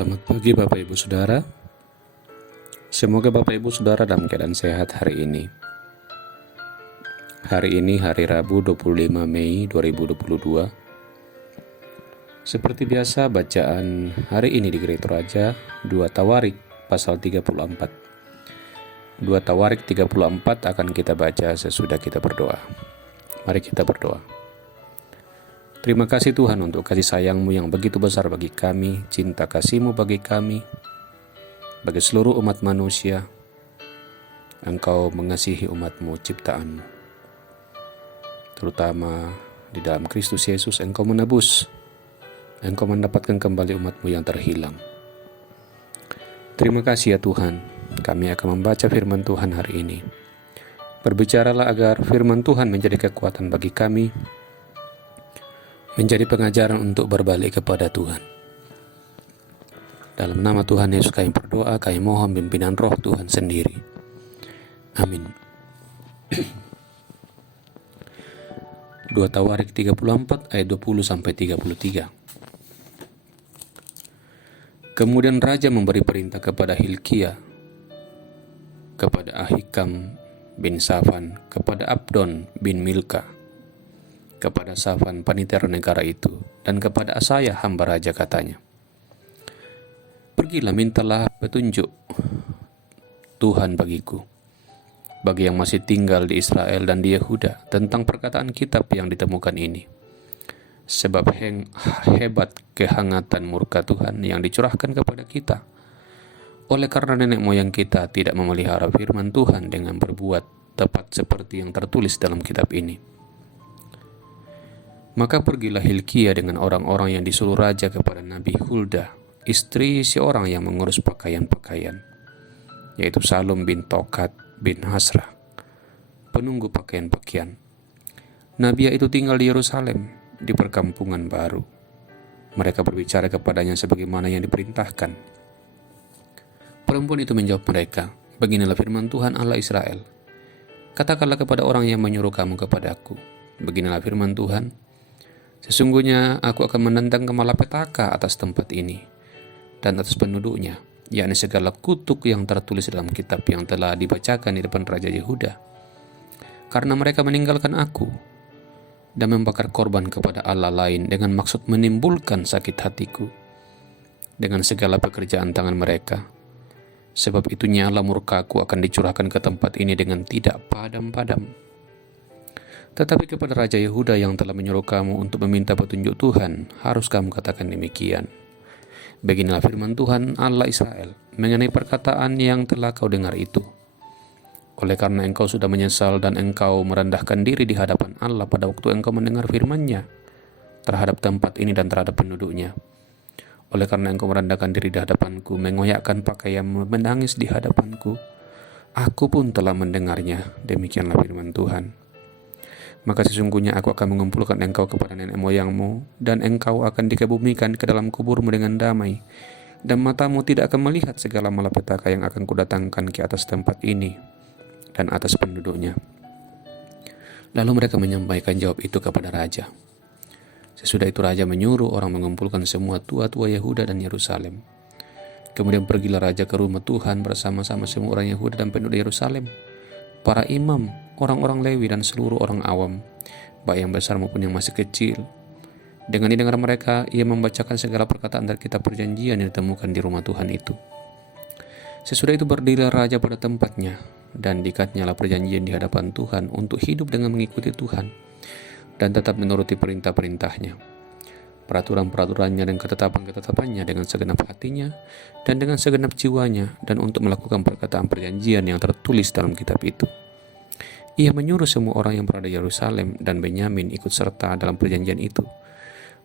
Selamat pagi Bapak Ibu Saudara. Semoga Bapak Ibu Saudara dalam keadaan sehat hari ini. Hari ini hari Rabu 25 Mei 2022. Seperti biasa bacaan hari ini di Gereja Raja 2 Tawarik pasal 34. 2 Tawarik 34 akan kita baca sesudah kita berdoa. Mari kita berdoa. Terima kasih Tuhan untuk kasih sayang-Mu yang begitu besar bagi kami, cinta kasih-Mu bagi kami, bagi seluruh umat manusia. Engkau mengasihi umat-Mu, ciptaan-Mu. Terutama di dalam Kristus Yesus Engkau menebus, Engkau mendapatkan kembali umat-Mu yang terhilang. Terima kasih ya Tuhan, kami akan membaca firman Tuhan hari ini. Berbicaralah agar firman Tuhan menjadi kekuatan bagi kami, menjadi pengajaran untuk berbalik kepada Tuhan. Dalam nama Tuhan Yesus kami berdoa, kami mohon pimpinan roh Tuhan sendiri. Amin. 2 Tawarik 34 ayat 20-33. Kemudian Raja memberi perintah kepada Hilkia, kepada Ahikam bin Safan, kepada Abdon bin Milka, kepada Safan panitera negara itu, dan kepada Asaya hamba raja katanya, pergilah mintalah petunjuk Tuhan bagiku, bagi yang masih tinggal di Israel dan di Yehuda, tentang perkataan kitab yang ditemukan ini. Sebab hebat kehangatan murka Tuhan yang dicurahkan kepada kita, oleh karena nenek moyang kita tidak memelihara firman Tuhan dengan berbuat tepat seperti yang tertulis dalam kitab ini. Maka pergilah Hilkia dengan orang-orang yang disuruh raja kepada Nabi Hulda, istri seorang yang mengurus pakaian-pakaian, yaitu Salum bin Tokat bin Hasrah, penunggu pakaian-pakaian. Nabiya itu tinggal di Yerusalem, di perkampungan baru. Mereka berbicara kepadanya sebagaimana yang diperintahkan. Perempuan itu menjawab mereka, beginilah firman Tuhan Allah Israel. Katakanlah kepada orang yang menyuruh kamu kepadaku, beginilah firman Tuhan. Sesungguhnya aku akan menendang kemalapetaka atas tempat ini dan atas penduduknya, yakni segala kutuk yang tertulis dalam kitab yang telah dibacakan di depan Raja Yehuda. Karena mereka meninggalkan aku dan membakar korban kepada Allah lain dengan maksud menimbulkan sakit hatiku dengan segala pekerjaan tangan mereka. Sebab itu nyala murkaku akan dicurahkan ke tempat ini dengan tidak padam-padam. Tetapi kepada Raja Yehuda yang telah menyuruh kamu untuk meminta petunjuk Tuhan, harus kamu katakan demikian. Beginilah firman Tuhan Allah Israel mengenai perkataan yang telah kau dengar itu. Oleh karena engkau sudah menyesal dan engkau merendahkan diri di hadapan Allah pada waktu engkau mendengar firman-Nya terhadap tempat ini dan terhadap penduduknya. Oleh karena engkau merendahkan diri di hadapanku, mengoyakkan pakaianmu, menangis di hadapanku, aku pun telah mendengarnya. Demikianlah firman Tuhan. Maka sesungguhnya aku akan mengumpulkan engkau kepada nenek moyangmu, dan engkau akan dikebumikan ke dalam kuburmu dengan damai, dan matamu tidak akan melihat segala malapetaka yang akan kudatangkan ke atas tempat ini dan atas penduduknya. Lalu mereka menyampaikan jawab itu kepada raja. Sesudah itu raja menyuruh orang mengumpulkan semua tua-tua Yehuda dan Yerusalem. Kemudian pergilah raja ke rumah Tuhan bersama-sama semua orang Yehuda dan penduduk Yerusalem, para imam, orang-orang Lewi dan seluruh orang awam, baik yang besar maupun yang masih kecil. Dengan didengar mereka, ia membacakan segala perkataan dari kitab perjanjian yang ditemukan di rumah Tuhan itu. Sesudah itu berdirilah raja pada tempatnya, dan diikatnyalah perjanjian di hadapan Tuhan untuk hidup dengan mengikuti Tuhan, dan tetap menuruti perintah-perintahnya, peraturan-peraturannya dan ketetapan-ketetapannya dengan segenap hatinya dan dengan segenap jiwanya, dan untuk melakukan perkataan perjanjian yang tertulis dalam kitab itu. Ia menyuruh semua orang yang berada di Yerusalem dan Benyamin ikut serta dalam perjanjian itu,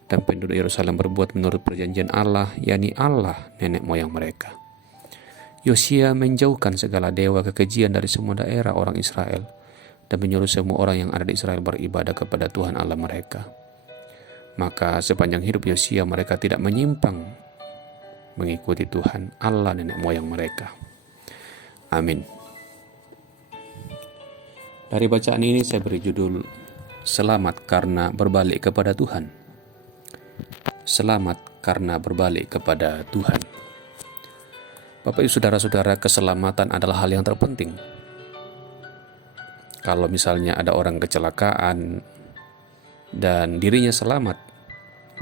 dan penduduk Yerusalem berbuat menurut perjanjian Allah, yakni Allah nenek moyang mereka. Yosia menjauhkan segala dewa kekejian dari semua daerah orang Israel, dan menyuruh semua orang yang ada di Israel beribadah kepada Tuhan Allah mereka. Maka sepanjang hidup Yosia mereka tidak menyimpang mengikuti Tuhan Allah nenek moyang mereka. Amin. Dari bacaan ini saya beri judul Selamat karena berbalik kepada Tuhan. Selamat karena berbalik kepada Tuhan. Bapak Ibu Saudara-saudara, keselamatan adalah hal yang terpenting. Kalau misalnya ada orang kecelakaan dan dirinya selamat,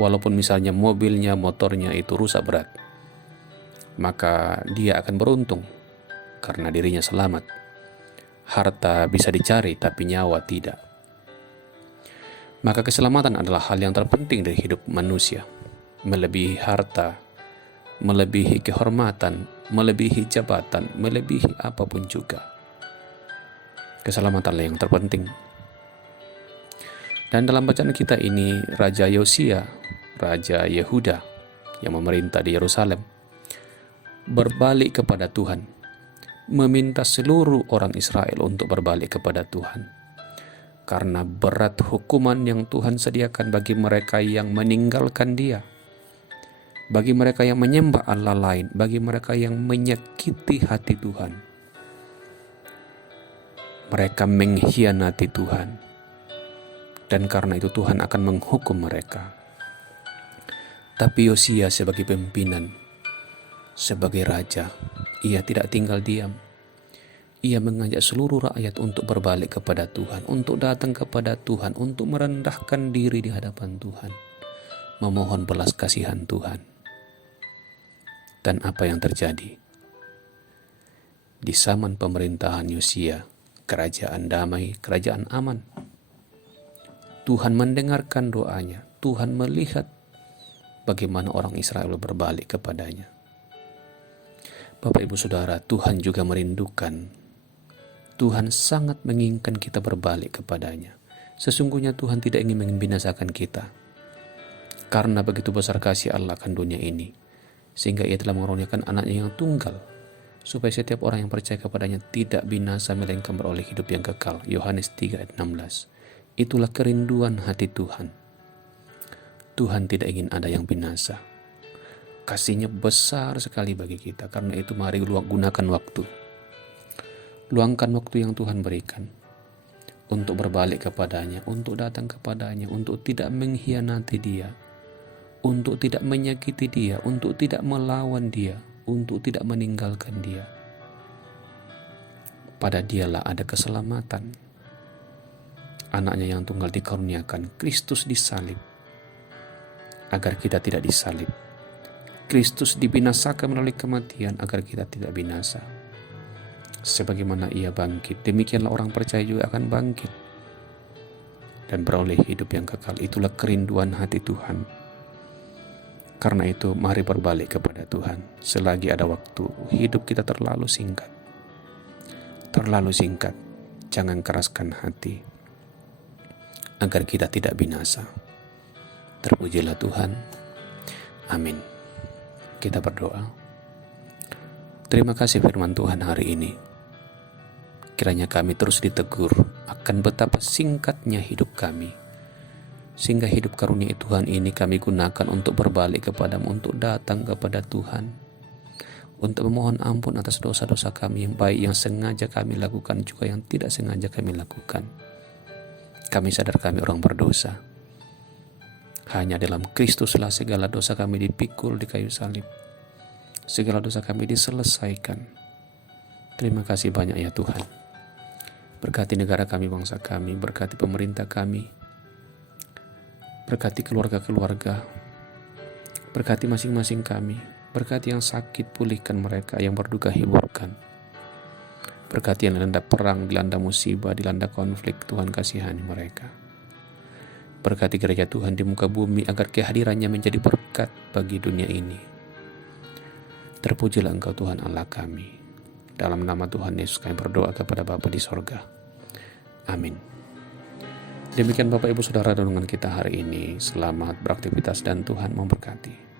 walaupun misalnya mobilnya, motornya itu rusak berat, maka dia akan beruntung karena dirinya selamat. Harta bisa dicari tapi nyawa tidak. Maka keselamatan adalah hal yang terpenting dari hidup manusia, melebihi harta, melebihi kehormatan, melebihi jabatan, melebihi apapun juga. Keselamatanlah yang terpenting. Dan dalam bacaan kita ini, Raja Yosia, Raja Yehuda yang memerintah di Yerusalem, berbalik kepada Tuhan, meminta seluruh orang Israel untuk berbalik kepada Tuhan. Karena berat hukuman yang Tuhan sediakan bagi mereka yang meninggalkan Dia, bagi mereka yang menyembah Allah lain, bagi mereka yang menyakiti hati Tuhan. Mereka mengkhianati Tuhan, dan karena itu Tuhan akan menghukum mereka. Tapi Yosia sebagai pimpinan, sebagai raja, ia tidak tinggal diam. Ia mengajak seluruh rakyat untuk berbalik kepada Tuhan, untuk datang kepada Tuhan, untuk merendahkan diri di hadapan Tuhan, memohon belas kasihan Tuhan. Dan apa yang terjadi? Di zaman pemerintahan Yosia, kerajaan damai, kerajaan aman. Tuhan mendengarkan doanya. Tuhan melihat bagaimana orang Israel berbalik kepadanya. Bapak Ibu Saudara, Tuhan juga merindukan. Tuhan sangat menginginkan kita berbalik kepadanya. Sesungguhnya Tuhan tidak ingin membinasakan kita. Karena begitu besar kasih Allah akan dunia ini, sehingga Ia telah mengaruniakan anaknya yang tunggal, supaya setiap orang yang percaya kepadanya tidak binasa melainkan beroleh hidup yang kekal. Yohanes 3 ayat 16. Itulah kerinduan hati Tuhan. Tuhan tidak ingin ada yang binasa. Kasih-Nya besar sekali bagi kita. Karena itu mari gunakan waktu. Luangkan waktu yang Tuhan berikan untuk berbalik kepadanya, untuk datang kepadanya, untuk tidak mengkhianati Dia, untuk tidak menyakiti Dia, untuk tidak melawan Dia, untuk tidak meninggalkan Dia. Pada Dialah ada keselamatan. Anaknya yang tunggal dikaruniakan, Kristus disalib agar kita tidak disalib. Kristus dibinasakan melalui kematian agar kita tidak binasa. Sebagaimana Ia bangkit, demikianlah orang percaya juga akan bangkit dan beroleh hidup yang kekal. Itulah kerinduan hati Tuhan. Karena itu mari berbalik kepada Tuhan selagi ada waktu. Hidup kita terlalu singkat. Terlalu singkat. Jangan keraskan hati agar kita tidak binasa. Terpujilah Tuhan. Amin. Kita berdoa. Terima kasih firman Tuhan hari ini. Kiranya kami terus ditegur akan betapa singkatnya hidup kami, sehingga hidup karunia Tuhan ini kami gunakan untuk berbalik kepada-Mu, untuk datang kepada Tuhan, untuk memohon ampun atas dosa-dosa kami yang baik yang sengaja kami lakukan juga yang tidak sengaja kami lakukan. Kami sadar kami orang berdosa. Hanya dalam Kristuslah segala dosa kami dipikul di kayu salib. Segala dosa kami diselesaikan. Terima kasih banyak ya Tuhan. Berkati negara kami, bangsa kami, berkati pemerintah kami, berkati keluarga-keluarga, berkati masing-masing kami, berkati yang sakit pulihkan mereka, yang berduka hiburkan. Berkati yang dilanda perang, dilanda musibah, dilanda konflik, Tuhan kasihani mereka. Berkati gereja Tuhan di muka bumi agar kehadirannya menjadi berkat bagi dunia ini. Terpujilah Engkau Tuhan Allah kami. Dalam nama Tuhan Yesus kami berdoa kepada Bapa di sorga. Amin. Demikian Bapak Ibu Saudara renungan kita hari ini. Selamat beraktivitas dan Tuhan memberkati.